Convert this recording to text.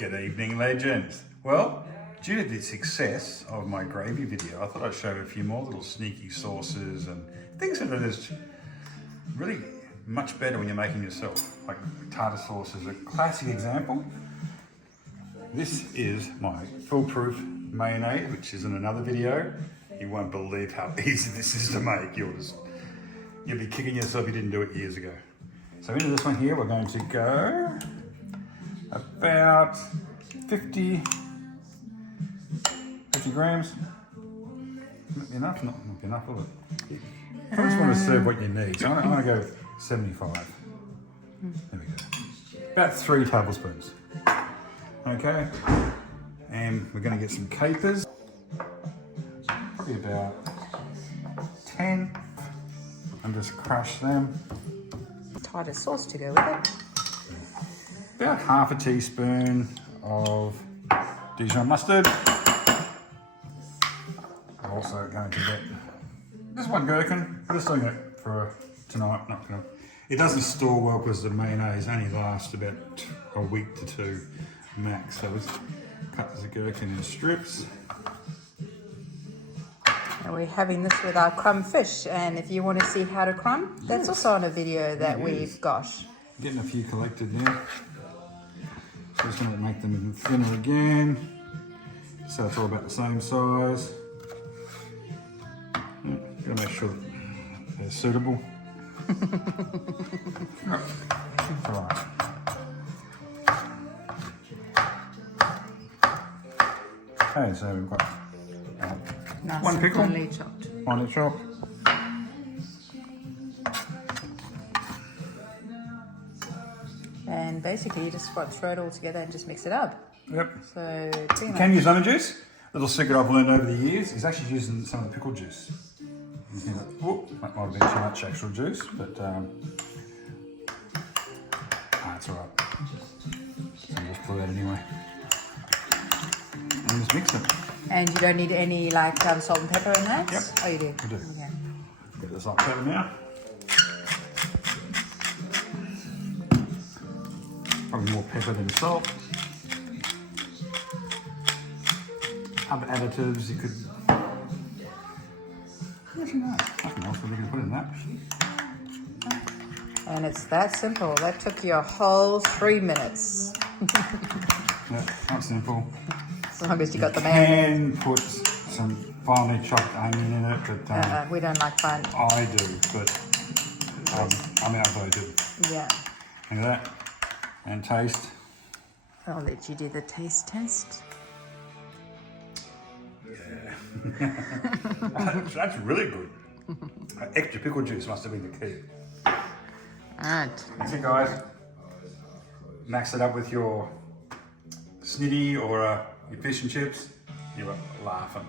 Good evening, legends. Well, due to the success of my gravy video, I thought I'd show you a few more little sneaky sauces and things that are just really much better when you're making yourself. Like tartar sauce is a classic example. This is my foolproof mayonnaise, which is in another video. You won't believe how easy this is to make. You'll be kicking yourself if you didn't do it years ago. So into this one here, we're going to go about 50 grams. Not enough, not enough of it. I just want to serve what you need. So I'm going to go with 75. There we go. About 3 tablespoons. Okay. And we're going to get some capers. Probably about 10. And just crush them. Tartar sauce to go with it. About half a teaspoon of Dijon mustard. I'm also going to get this one gherkin. I'm just doing it for tonight. It doesn't store well because the mayonnaise only lasts about a week to 2 max. So let's cut the gherkin in strips. And we're having this with our crumb fish, and if you want to see how to crumb, that's also on a video that we've got. Getting a few collected there. So just going to make them even thinner again, so it's all about the same size. Got to make sure that they're suitable. That's all right. Okay, so we've got Nice one pickle, finely chopped. finely chopped. And basically you just throw it all together and just mix it up. Yep. So You can use lemon juice. Little secret I've learned over the years is actually using some of the pickle juice. That might have been too much actual juice, but that's all right. So I'll just pour that anyway. And just mix it. And you don't need any like salt and pepper in that? Yep. Oh, you do? I do. Okay. Get this on pepper now. Probably more pepper than salt. Other additives you could. Nothing else that we can put in that. And it's that simple. That took you a whole 3 minutes. Yeah, not simple. As long as you got the You mayonnaise. can put some finely chopped onion in it, but We don't like fun. I do, but I'm outvoted. Yeah. Look at that. And taste. I'll let you do the taste test. That's really good. Extra pickle juice must have been the key. Alright. That's it, guys. Max it up with your snitty or your fish and chips. You were laughing.